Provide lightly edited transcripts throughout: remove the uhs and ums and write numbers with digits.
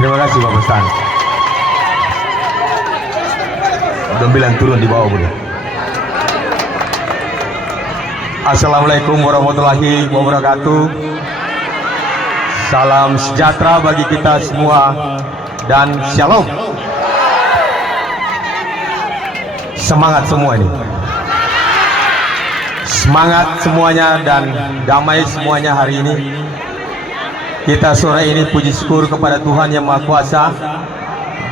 Terima kasih Pak Bestan. Udah bilang turun di bawah boleh. Assalamualaikum warahmatullahi wabarakatuh. Salam sejahtera bagi kita semua dan shalom. Semangat semua ini. Semangat semuanya dan damai semuanya hari ini. Kita sore ini puji syukur kepada Tuhan Yang Maha Kuasa,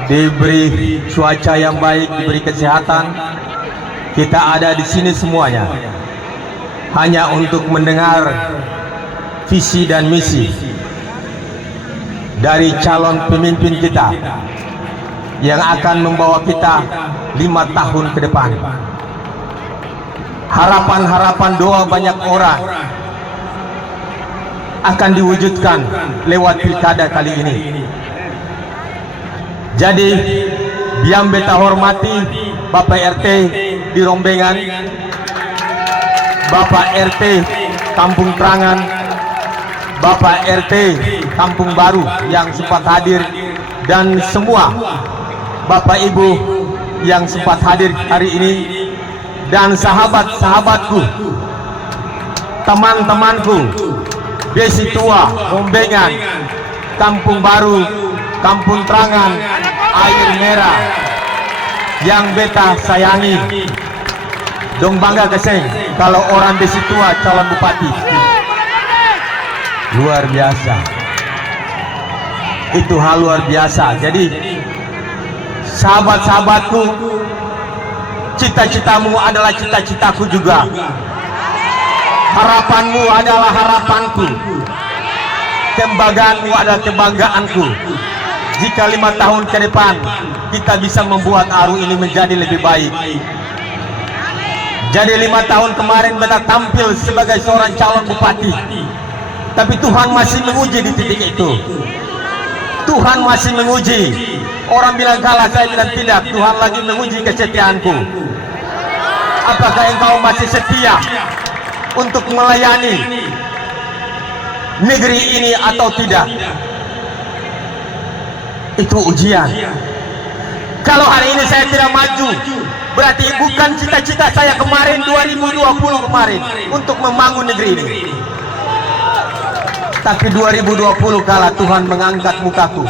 diberi cuaca yang baik, diberi kesehatan. Kita ada di sini semuanya hanya untuk mendengar visi dan misi dari calon pemimpin kita yang akan membawa kita 5 tahun ke depan. Harapan-harapan doa banyak orang akan diwujudkan lewat pilkada kali ini. Jadi biar beta hormati Bapak RT di Rombengan, Bapak RT Kampung Prangan, Bapak RT Kampung Baru yang sempat hadir, dan semua Bapak Ibu yang sempat hadir hari ini, dan sahabat-sahabatku, teman-temanku Desi Tua, Rombengan, Kampung Baru, Kampung Prangan, Air Merah yang beta sayangi. Dong bangga keseng kalau orang Desi Tua calon bupati. Luar biasa. Itu hal luar biasa. Jadi sahabat-sahabatku, cita-citamu adalah cita-citaku juga. Harapanmu adalah harapanku. Kebanggaanmu adalah kebanggaanku. Jika 5 tahun ke depan kita bisa membuat Aru ini menjadi lebih baik. Jadi 5 tahun kemarin beta tampil sebagai seorang calon bupati, tapi Tuhan masih menguji di titik itu. Tuhan masih menguji. Orang bilang kalah, saya bilang tidak. Tuhan lagi menguji kesetiaanku. Apakah engkau masih setia untuk melayani negeri ini atau tidak? Itu ujian. Kalau hari ini saya tidak maju, berarti bukan cita-cita saya kemarin 2020 kemarin untuk membangun negeri ini. Tapi 2020 kala Tuhan mengangkat mukaku.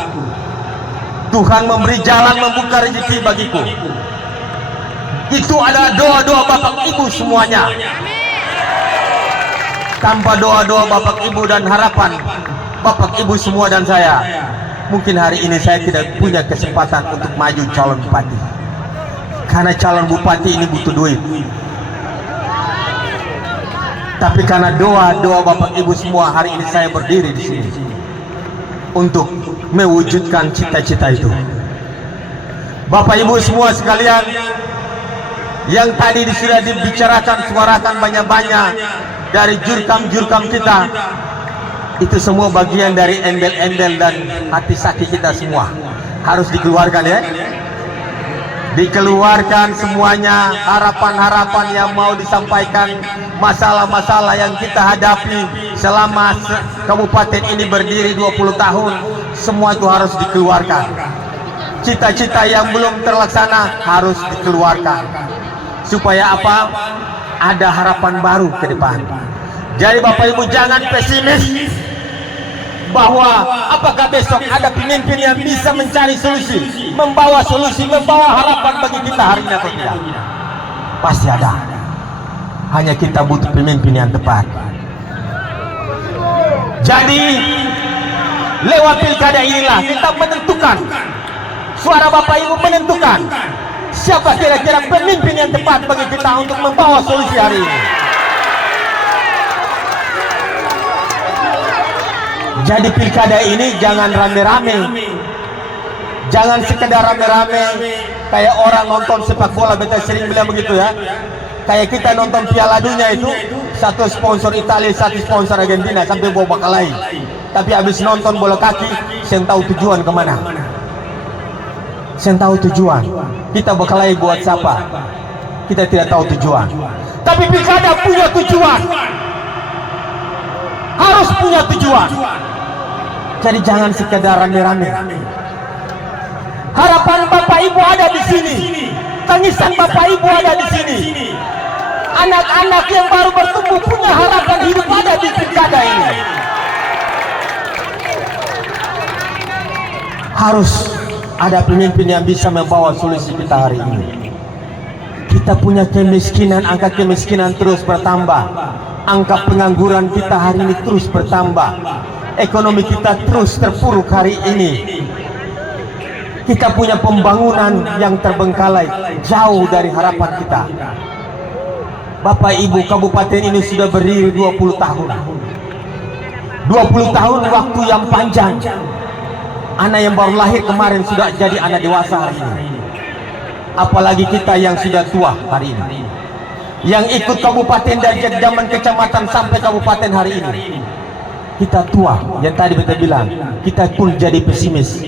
Tuhan memberi jalan, membuka rezeki bagiku. Itu adalah doa-doa Bapak Ibu semuanya. Tanpa doa-doa Bapak Ibu dan harapan Bapak Ibu semua dan saya, mungkin hari ini saya tidak punya kesempatan untuk maju calon bupati. Karena calon bupati ini butuh duit. Tapi karena doa-doa Bapak Ibu semua, hari ini saya berdiri di sini untuk mewujudkan cita-cita itu. Bapak Ibu semua sekalian, yang tadi sudah dibicarakan, suarakan banyak-banyak dari jurkam-jurkam kita, itu semua bagian dari embel-embel dan hati sakit kita semua. Harus dikeluarkan ya. Dikeluarkan semuanya, harapan-harapan yang mau disampaikan, masalah-masalah yang kita hadapi selama kabupaten ini berdiri 20 tahun, semua itu harus dikeluarkan. Cita-cita yang belum terlaksana harus dikeluarkan. Supaya apa? Ada harapan baru ke depan. Jadi Bapak Ibu jangan pesimis bahwa apakah besok ada pemimpin yang bisa mencari solusi, membawa solusi, membawa harapan bagi kita hari ini atau tidak. Pasti ada. Hanya kita butuh pemimpin yang tepat. Jadi lewat pilkada inilah kita menentukan, suara Bapak Ibu menentukan siapa kira-kira pemimpin yang tepat bagi kita untuk membawa solusi hari ini. Jadi pilkada ini jangan rame-rame, jangan sekedar rame-rame kayak orang nonton sepak bola. Beta sering bilang begitu ya, kayak kita nonton Piala Dunia itu, satu sponsor Italia, satu sponsor Argentina, sampai bawa bakalai. Tapi habis nonton bola kaki, saya tahu tujuan kemana. Saya tahu tujuan. Kita bakalai buat siapa? Kita tidak tahu tujuan. Tapi pilkada punya tujuan. Harus punya tujuan. Jadi jangan sekedar rame-rame. Harapan Bapak Ibu ada di sini. Tangisan Bapak Ibu ada di sini. Anak-anak yang baru bertumbuh punya harapan hidup ada di pilkada ini. Harus ada pemimpin yang bisa membawa solusi kita hari ini. Kita punya kemiskinan, angka kemiskinan terus bertambah. Angka pengangguran kita hari ini terus bertambah. Ekonomi kita terus terpuruk hari ini. Kita punya pembangunan yang terbengkalai, jauh dari harapan kita. Bapak Ibu, kabupaten ini sudah berdiri 20 tahun. 20 tahun waktu yang panjang. Anak yang baru lahir kemarin sudah jadi anak dewasa hari ini. Apalagi kita yang sudah tua hari ini. Yang ikut kabupaten dari zaman kecamatan sampai kabupaten hari ini. Kita tua, yang tadi kita bilang, kita pun jadi pesimis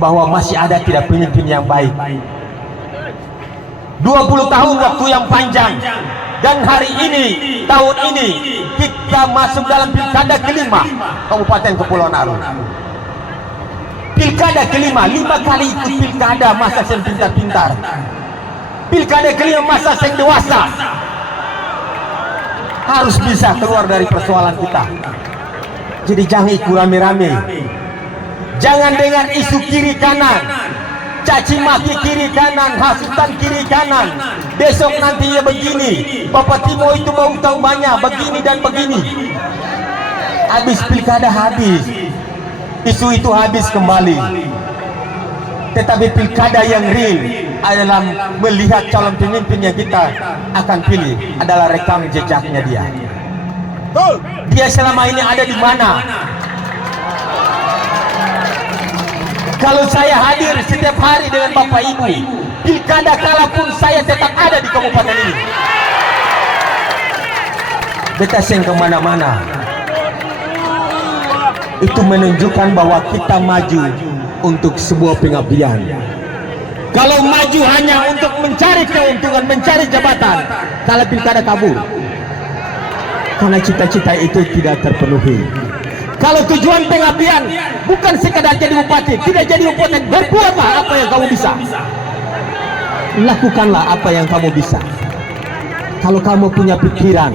bahwa masih ada tidak pemimpin yang baik. 20 tahun waktu yang panjang, dan hari ini, tahun ini kita masuk dalam pilkada kelima Kabupaten Kepulauan Aru. Pilkada kelima, 5 kali ikut pilkada masa yang pintar-pintar. Pilkada kelima masa yang dewasa. Harus bisa keluar dari persoalan kita. Jadi jangan ikut rame-rame. Jangan dengan isu kiri kanan, caci maki kiri kanan, hasutan kiri kanan. Besok nantinya begini, Bapak Timo itu mau utang banyak, begini dan begini. Habis pilkada habis, isu itu habis kembali. Tetapi pilkada yang real adalah melihat calon pemimpin yang kita akan pilih adalah rekam jejaknya dia. Dia selama ini ada di mana? Kalau saya hadir setiap hari dengan Bapak Ibu, pilkada kalapun saya tetap ada di kabupaten ini. Beta seng kemana-mana. Itu menunjukkan bahwa kita maju untuk sebuah pengabdian. Kalau maju hanya untuk mencari keuntungan, mencari jabatan, kalau pilkada kabur. Karena cita-cita itu tidak terpenuhi. Kalau tujuan pengabdian bukan sekadar jadi bupati, tidak jadi bupati, berbuatlah apa yang kamu bisa. Lakukanlah apa yang kamu bisa. Kalau kamu punya pikiran,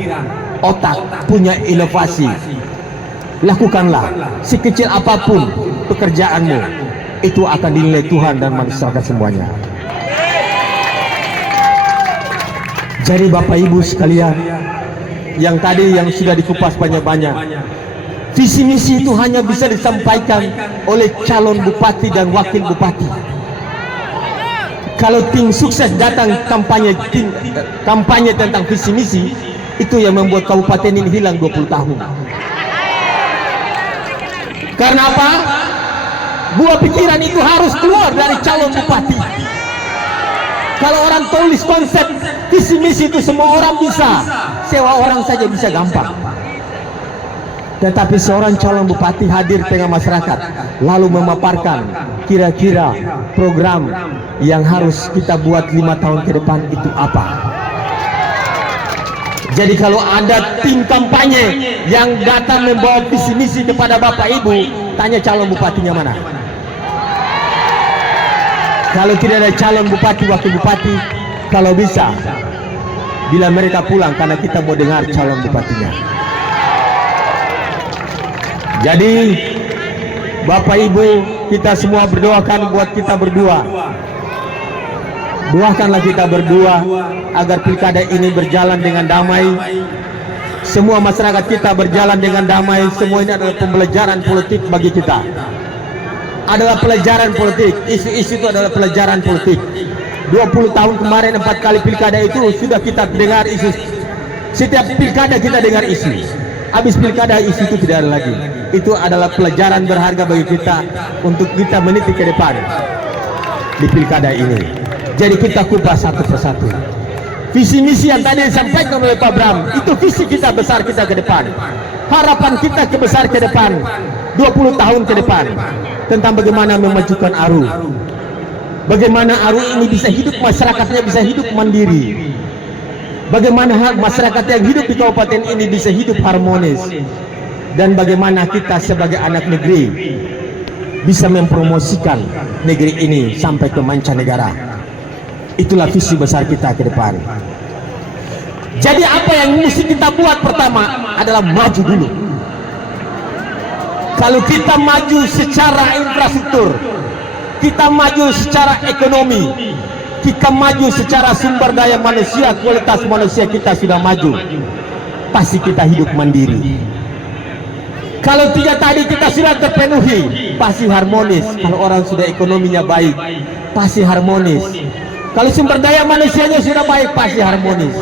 otak, punya inovasi, lakukanlah. Sekecil apapun pekerjaanmu, itu akan dinilai Tuhan dan masyarakat semuanya. Jadi Bapak Ibu sekalian, yang tadi yang sudah dikupas banyak-banyak, visi misi itu hanya bisa disampaikan oleh calon bupati dan wakil bupati. Kalau tim sukses datang kampanye tentang visi misi, itu yang membuat kabupaten ini hilang 20 tahun. Karena apa? Buah pikiran itu harus keluar dari calon bupati. Kalau orang tulis konsep visi misi itu semua orang bisa, sewa orang saja bisa gampang. Tetapi seorang calon bupati hadir tengah masyarakat, lalu memaparkan kira-kira program yang harus kita buat 5 tahun ke depan itu apa. Jadi kalau ada tim kampanye yang datang membawa visi misi kepada Bapak Ibu, tanya calon bupatinya mana. Kalau tidak ada calon bupati, wakil bupati, kalau bisa bila mereka pulang, karena kita mau dengar calon bupatinya. Jadi Bapak Ibu, kita semua berdoakan buat kita berdua. Doakanlah kita berdua agar pilkada ini berjalan dengan damai. Semua masyarakat kita berjalan dengan damai. Semua ini adalah pembelajaran politik bagi kita. Adalah pelajaran politik. Isu-isu itu adalah pelajaran politik. 20 tahun kemarin 4 kali pilkada itu sudah kita dengar isu. Setiap pilkada kita dengar isu. Habis pilkada isu itu tidak ada lagi. Itu adalah pelajaran berharga bagi kita untuk kita meniti ke depan di pilkada ini. Jadi kita kupas satu persatu. Visi misi yang tadi disampaikan oleh Pak Bram, itu visi kita besar kita ke depan. Harapan kita besar ke depan 20 tahun ke depan tentang bagaimana memajukan Aru. Bagaimana Aru ini bisa hidup, masyarakatnya bisa hidup mandiri. Bagaimana masyarakat yang hidup di kabupaten ini bisa hidup harmonis. Dan bagaimana kita sebagai anak negeri bisa mempromosikan negeri ini sampai ke mancanegara. Itulah visi besar kita ke depan. Jadi apa yang mesti kita buat pertama adalah maju dulu. Kalau kita maju secara infrastruktur, kita maju secara ekonomi, kita maju secara sumber daya manusia, kualitas manusia kita sudah maju, pasti kita hidup mandiri. Kalau tiga tadi kita sudah terpenuhi, pasti harmonis. Kalau orang sudah ekonominya baik, pasti harmonis. Kalau sumber daya manusianya sudah baik, pasti harmonis.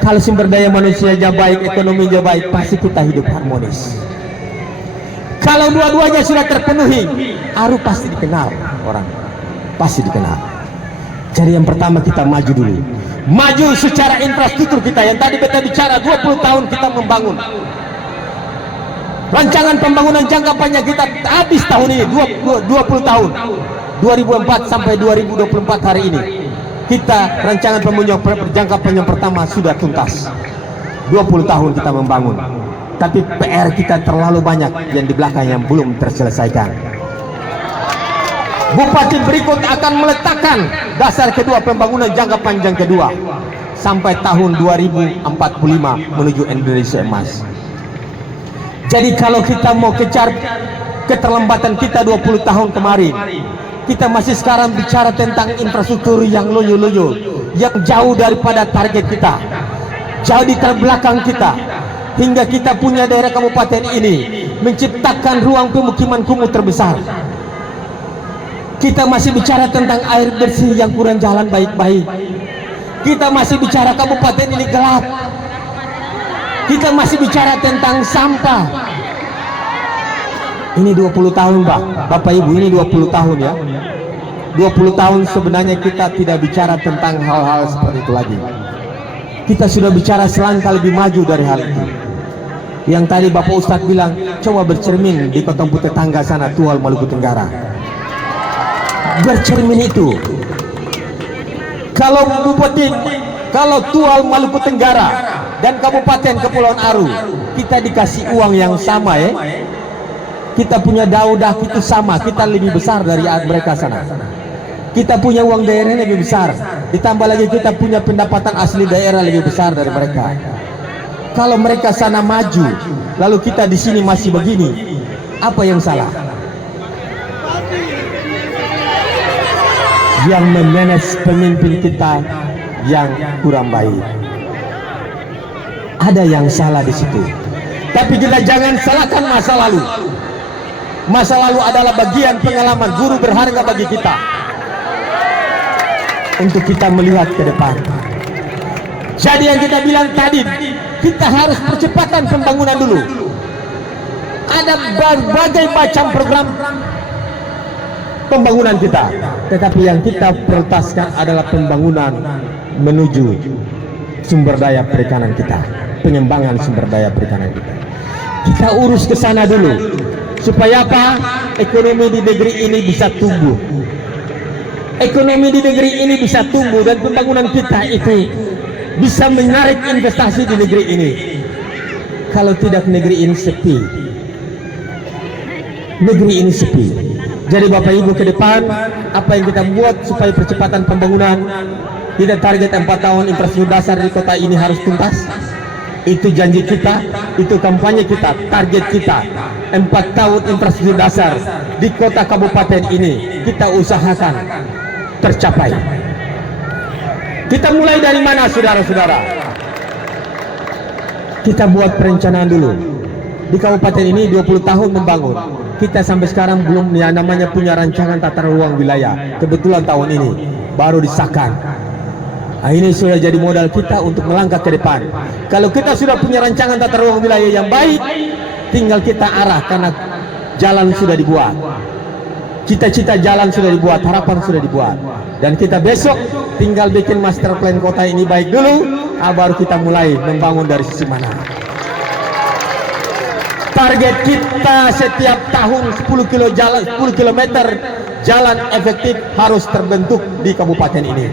Kalau sumber daya manusianya baik, ekonominya baik, pasti kita hidup harmonis. Kalau dua-duanya sudah terpenuhi, Aru pasti dikenal orang, pasti dikenal. Jadi yang pertama kita maju dulu, maju secara infrastruktur kita. Yang tadi kita bicara 20 tahun kita membangun. Rancangan pembangunan jangka panjang kita habis tahun ini 20 tahun, 2004 sampai 2024 hari ini. Kita rancangan pembangunan jangka panjang pertama sudah tuntas. 20 tahun kita membangun. Tapi PR kita terlalu banyak yang di belakang yang belum terselesaikan. Bupati berikut akan meletakkan dasar kedua pembangunan jangka panjang kedua sampai tahun 2045 menuju Indonesia Emas. Jadi kalau kita mau kejar keterlambatan kita 20 tahun kemarin, kita masih sekarang bicara tentang infrastruktur yang loyo-loyo, yang jauh daripada target kita, jauh di terbelakang kita, hingga kita punya daerah kabupaten ini menciptakan ruang pemukiman kumuh terbesar. Kita masih bicara tentang air bersih yang kurang jalan baik-baik. Kita masih bicara kabupaten ini gelap. Kita masih bicara tentang sampah. Ini 20 tahun Bapak Ibu, ini 20 tahun ya. 20 tahun sebenarnya kita tidak bicara tentang hal-hal seperti itu lagi. Kita sudah bicara selangkah lebih maju dari hal itu. Yang tadi Bapak Ustadz bilang, coba bercermin di Kota Tetangga sana, Tual Maluku Tenggara. Bercermin itu. Kalau Bupati, kalau Tual Maluku Tenggara dan Kabupaten Kepulauan Aru, kita dikasih uang yang sama ya. Kita punya daudah itu sama, kita lebih besar dari mereka sana. Kita punya uang daerah lebih besar, ditambah lagi kita punya pendapatan asli daerah lebih besar dari mereka. Kalau mereka sana maju, lalu kita di sini masih begini, apa yang salah? Yang memanage pemimpin kita yang kurang baik. Ada yang salah di situ. Tapi kita jangan salahkan masa lalu. Masa lalu adalah bagian pengalaman guru berharga bagi kita untuk kita melihat ke depan. Jadi yang kita bilang tadi, kita harus percepatan pembangunan dulu. Ada berbagai macam program pembangunan kita, tetapi yang kita prioritaskan adalah pembangunan menuju sumber daya perikanan kita, pengembangan sumber daya perikanan kita. Kita urus ke sana dulu. Supaya apa? Ekonomi di negeri ini bisa tumbuh. Ekonomi di negeri ini bisa tumbuh dan pembangunan kita itu bisa menarik investasi di negeri ini. Kalau tidak negeri ini sepi. Negeri ini sepi. Jadi Bapak Ibu ke depan, apa yang kita buat supaya percepatan pembangunan, kita target 4 tahun infrastruktur dasar di kota ini harus tuntas. Itu janji kita, itu kampanye kita, target kita. 4 tahun infrastruktur dasar di kota kabupaten ini kita usahakan tercapai. Kita mulai dari mana saudara-saudara? Kita buat perencanaan dulu. Di kabupaten ini 20 tahun membangun. Kita sampai sekarang belum ya namanya punya rancangan tata ruang wilayah. Kebetulan tahun ini baru disahkan. Nah, ini sudah jadi modal kita untuk melangkah ke depan. Kalau kita sudah punya rancangan tata ruang wilayah yang baik, tinggal kita arah karena jalan sudah dibuat. Cita-cita jalan sudah dibuat, harapan sudah dibuat. Dan kita besok tinggal bikin master plan kota ini baik dulu, baru kita mulai membangun dari sisi mana. Target kita setiap tahun 10 km jalan efektif harus terbentuk di kabupaten ini.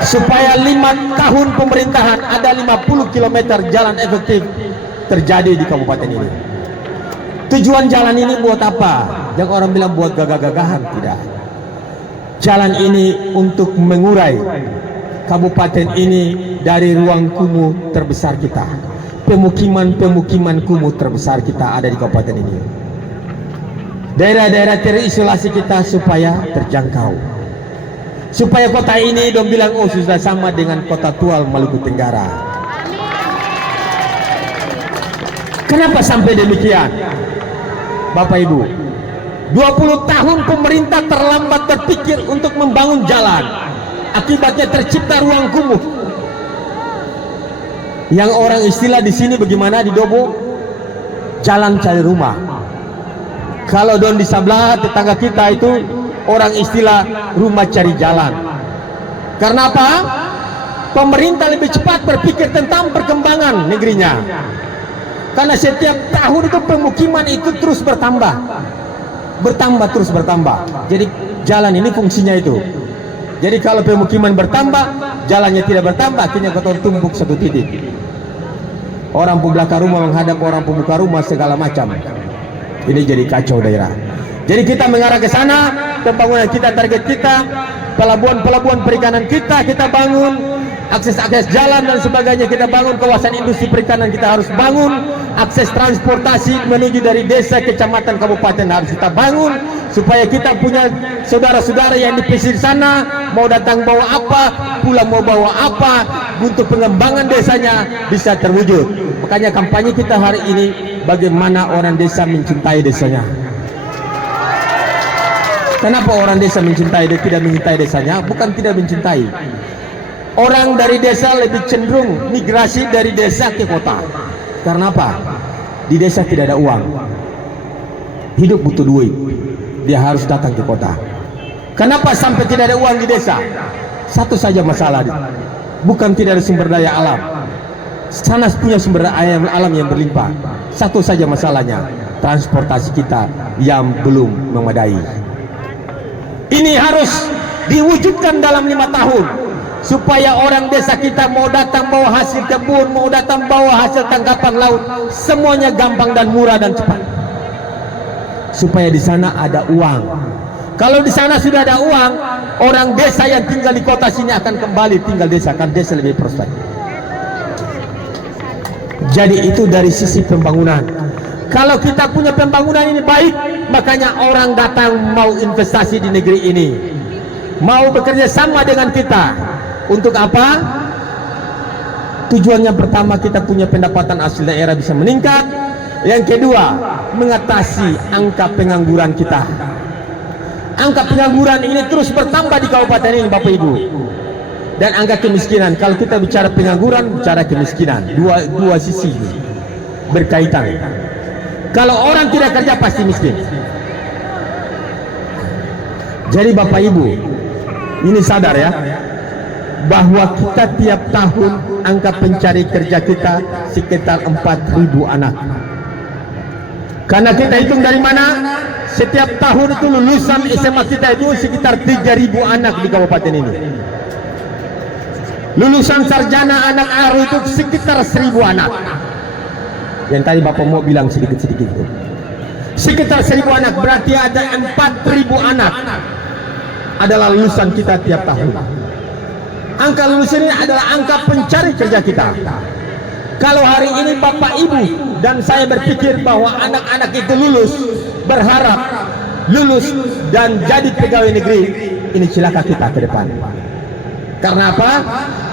Supaya 5 tahun pemerintahan ada 50 km jalan efektif terjadi di kabupaten ini. Tujuan jalan ini buat apa? Jangan orang bilang buat gagah-gagahan, tidak. Jalan ini untuk mengurai kabupaten ini dari ruang kumuh terbesar kita. Pemukiman-pemukiman kumuh terbesar kita ada di kabupaten ini. Daerah-daerah terisolasi kita supaya terjangkau. Supaya kota ini dong bilang, oh sudah sama dengan kota Tual Maluku Tenggara. Kenapa sampai demikian? Bapak Ibu, 20 tahun pemerintah terlambat berpikir untuk membangun jalan. Akibatnya tercipta ruang kumuh. Yang orang istilah di sini bagaimana di Dobo? Jalan cari rumah. Kalau don di sebelah tetangga kita itu orang istilah rumah cari jalan. Karena apa? Pemerintah lebih cepat berpikir tentang perkembangan negerinya. Karena setiap tahun itu pemukiman itu terus bertambah terus bertambah. Jadi jalan ini fungsinya itu. Jadi kalau pemukiman bertambah, jalannya tidak bertambah, akhirnya kotor tumpuk satu titik. Orang belakang rumah menghadap orang pembuka rumah segala macam. Ini jadi kacau daerah. Jadi kita mengarah ke sana, pembangunan kita, target kita, pelabuhan-pelabuhan perikanan kita bangun, akses-akses jalan dan sebagainya kita bangun, kawasan industri perikanan kita harus bangun, akses transportasi menuju dari desa, kecamatan, kabupaten harus kita bangun, supaya kita punya saudara-saudara yang di pesisir sana mau datang bawa apa, pulang mau bawa apa, untuk pengembangan desanya bisa terwujud. Makanya kampanye kita hari ini, bagaimana orang desa mencintai desanya. Kenapa orang desa mencintai, tidak mencintai desanya? Bukan tidak mencintai. Orang dari desa lebih cenderung migrasi dari desa ke kota. Karena apa? Di desa tidak ada uang. Hidup butuh duit. Dia harus datang ke kota. Kenapa sampai tidak ada uang di desa? Satu saja masalah. Bukan tidak ada sumber daya alam. Sana punya sumber daya alam yang berlimpah. Satu saja masalahnya, transportasi kita yang belum memadai. Ini harus diwujudkan dalam 5 tahun. Supaya orang desa kita mau datang bawa hasil kebun, mau datang bawa hasil tangkapan laut, semuanya gampang dan murah dan cepat. Supaya di sana ada uang. Kalau di sana sudah ada uang, orang desa yang tinggal di kota sini akan kembali tinggal desa, kan desa lebih prospek. Jadi itu dari sisi pembangunan. Kalau kita punya pembangunan ini baik, makanya orang datang mau investasi di negeri ini, mau bekerja sama dengan kita. Untuk apa? Tujuannya pertama, kita punya pendapatan asli daerah bisa meningkat. Yang kedua, mengatasi angka pengangguran kita. Angka pengangguran ini terus bertambah di kabupaten ini, Bapak Ibu. Dan angka kemiskinan, kalau kita bicara pengangguran, bicara kemiskinan, dua sisi berkaitan. Kalau orang tidak kerja pasti miskin. Jadi Bapak Ibu, ini sadar ya, bahwa kita tiap tahun angka pencari kerja kita sekitar 4.000 anak. Karena kita hitung dari mana? Setiap tahun itu lulusan SMA kita itu sekitar 3.000 anak di kabupaten ini. Lulusan sarjana anak ARU itu sekitar 1.000 anak. Yang tadi Bapak mau bilang sedikit-sedikit itu. Sekitar 1.000 anak, berarti ada 4.000 anak adalah lulusan kita tiap tahun. Angka lulusan ini adalah angka pencari kerja kita. Kalau hari ini Bapak Ibu dan saya berpikir bahwa anak-anak itu lulus, berharap lulus dan jadi pegawai negeri, ini celaka kita ke depan. Karena apa?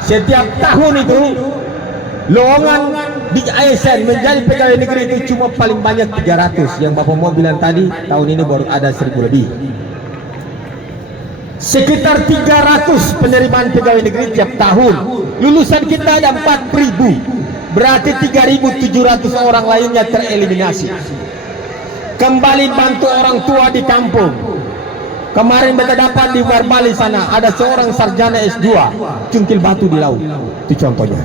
Setiap tahun itu lowongan di ASN menjadi pegawai negeri itu cuma paling banyak 300. Yang Bapak mau bilang tadi, tahun ini baru ada 1.000 lebih. Sekitar 300 penerimaan pegawai negeri tiap tahun. Lulusan kita ada 4.000. Berarti 3.700 orang lainnya tereliminasi. Kembali bantu orang tua di kampung. Kemarin kita dapat di Bali sana ada seorang sarjana S2 cungkil batu di laut. Itu contohnya.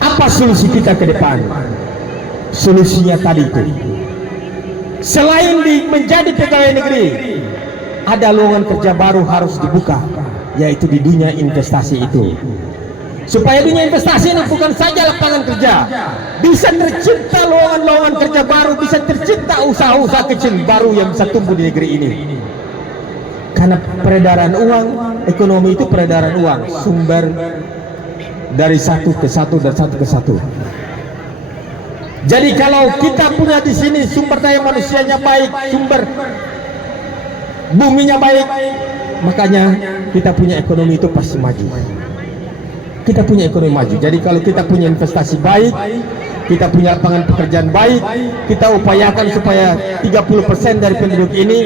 Apa solusi kita ke depan? Solusinya tadi itu. Selain menjadi pegawai negeri, ada lowongan kerja baru harus dibuka, yaitu di dunia investasi itu. supaya dunia investasi ini bukan saja lapangan kerja, bisa tercipta lowongan-lowongan kerja baru, bisa tercipta usaha-usaha kecil baru yang bisa tumbuh di negeri ini. Karena peredaran uang, ekonomi itu peredaran uang, sumber dari satu ke satu dan satu ke satu. Jadi kalau kita punya di sini sumber daya manusianya baik, sumber buminya baik, makanya kita punya ekonomi itu pasti maju. Kita punya ekonomi maju. Jadi kalau kita punya investasi baik, kita punya lapangan pekerjaan baik, kita upayakan supaya 30% dari penduduk ini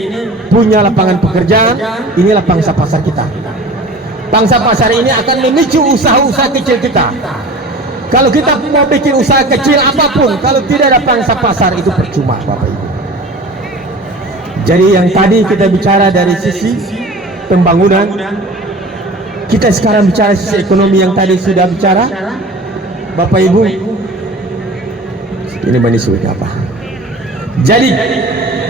punya lapangan pekerjaan. Inilah pangsa pasar kita. Pangsa pasar ini akan memicu usaha-usaha kecil kita. Kalau kita mau bikin usaha kecil apapun, kalau tidak ada pangsa pasar itu percuma, Bapak Ibu. Jadi yang tadi kita bicara dari sisi pembangunan, kita sekarang bicara sisi ekonomi yang tadi sudah bicara, Bapak Ibu. Ini manisui apa? Jadi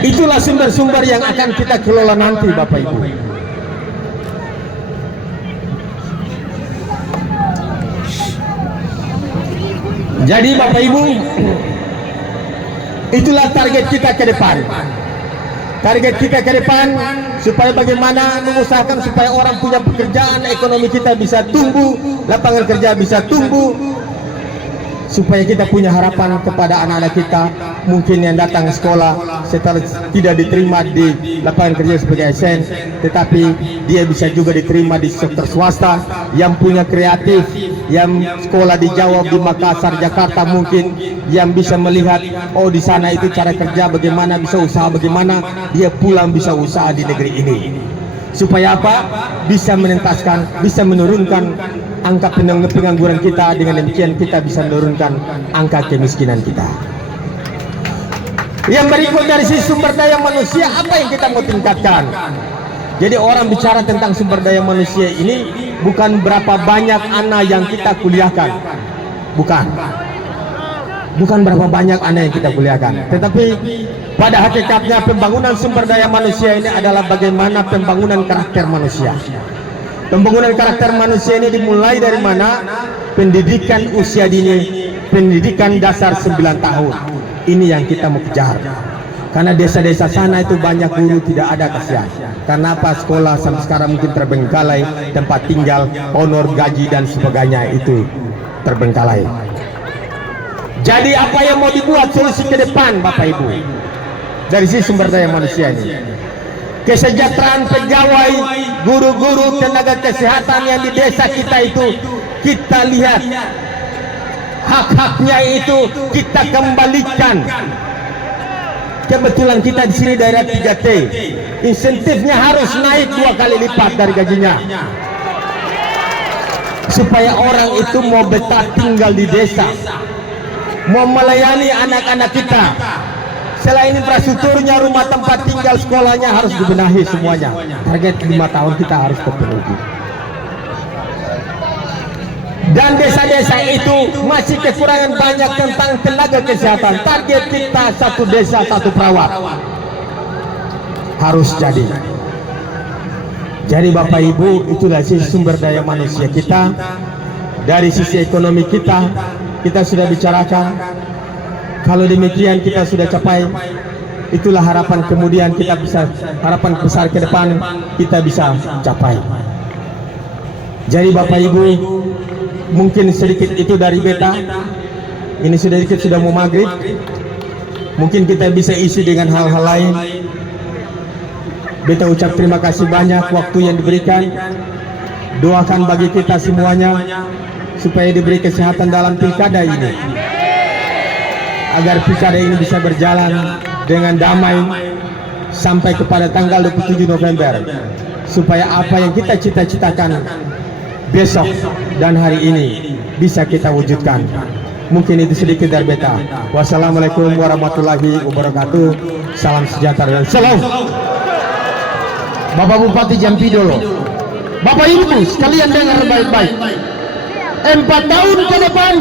itulah sumber-sumber yang akan kita kelola nanti, Bapak Ibu. Jadi Bapak Ibu, itulah target kita ke depan. Target kita ke depan supaya bagaimana mengusahakan supaya orang punya pekerjaan, ekonomi kita bisa tumbuh, lapangan kerja bisa tumbuh, supaya kita punya harapan kepada anak-anak kita mungkin yang datang sekolah setelah tidak diterima di lapangan kerja sebagai ASN, tetapi dia bisa juga diterima di sektor swasta yang punya kreatif, yang sekolah di Jawa, di Makassar, Jakarta mungkin, yang bisa melihat oh di sana itu cara kerja bagaimana, bisa usaha bagaimana, dia pulang bisa usaha di negeri ini. Supaya apa? Bisa menentaskan, bisa menurunkan angka pengangguran kita, dengan demikian kita bisa menurunkan angka kemiskinan kita. Yang berikut dari sisi sumber daya manusia, apa yang kita mau tingkatkan? Jadi orang bicara tentang sumber daya manusia ini bukan berapa banyak anak yang kita kuliahkan, bukan berapa banyak anak yang kita kuliahkan, tetapi pada hakikatnya pembangunan sumber daya manusia ini adalah bagaimana pembangunan karakter manusia. Pembangunan karakter manusia ini dimulai dari mana? Pendidikan usia dini, pendidikan dasar 9 tahun. Ini yang kita mau kejar. Karena desa-desa sana itu banyak guru tidak ada, kasihan. Karena apa? Sekolah sampai sekarang mungkin terbengkalai, tempat tinggal, honor, gaji dan sebagainya itu terbengkalai. Jadi apa yang mau dibuat solusi ke depan, Bapak Ibu? Dari sisi sumber daya manusia ini, kesejahteraan pegawai, guru-guru, tenaga kesehatan yang di desa kita itu, kita lihat hak-haknya itu kita kembalikan. Kebetulan kita di sini daerah 3T, insentifnya harus naik 2 kali lipat dari gajinya, supaya orang itu mau betah tinggal di desa, mau melayani anak-anak kita. Selain infrastrukturnya, rumah tempat tinggal, sekolahnya harus dibenahi semuanya. Target 5 tahun kita harus terpenuhi. Dan desa-desa itu masih kekurangan banyak tentang tenaga kesehatan. Target kita 1 desa 1 perawat harus jadi. Jadi Bapak Ibu, itulah sisi sumber daya manusia kita. Dari sisi ekonomi kita sudah bicarakan. Kalau demikian kita sudah capai, itulah harapan kemudian kita bisa, harapan besar ke depan kita bisa capai. Jadi Bapak Ibu, mungkin sedikit itu dari beta. Ini sedikit sudah mau maghrib. Mungkin kita bisa isi dengan hal-hal lain. Beta ucap terima kasih banyak waktu yang diberikan. Doakan bagi kita semuanya supaya diberi kesehatan dalam pilkada ini, agar pilkada ini bisa berjalan dengan damai sampai kepada tanggal 27 November, supaya apa yang kita cita-citakan besok dan hari ini bisa kita wujudkan. Mungkin itu sedikit dari beta. Wassalamualaikum warahmatullahi wabarakatuh. Salam sejahtera dan salam. Bapak Bupati Jambi Dolo, Bapak Ibu sekalian dengar baik-baik. 4 tahun ke depan,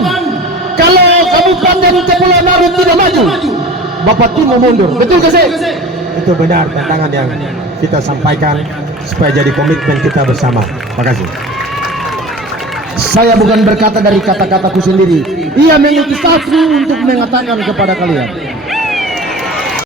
kalau Kabupaten Kepulauan Riau tidak maju, Bapak Timo mundur. Betul gak sih? Itu benar tantangan yang kita sampaikan supaya jadi komitmen kita bersama. Terima kasih. Saya bukan berkata dari kata-kataku sendiri. Ia mengutus aku untuk mengatakan kepada kalian.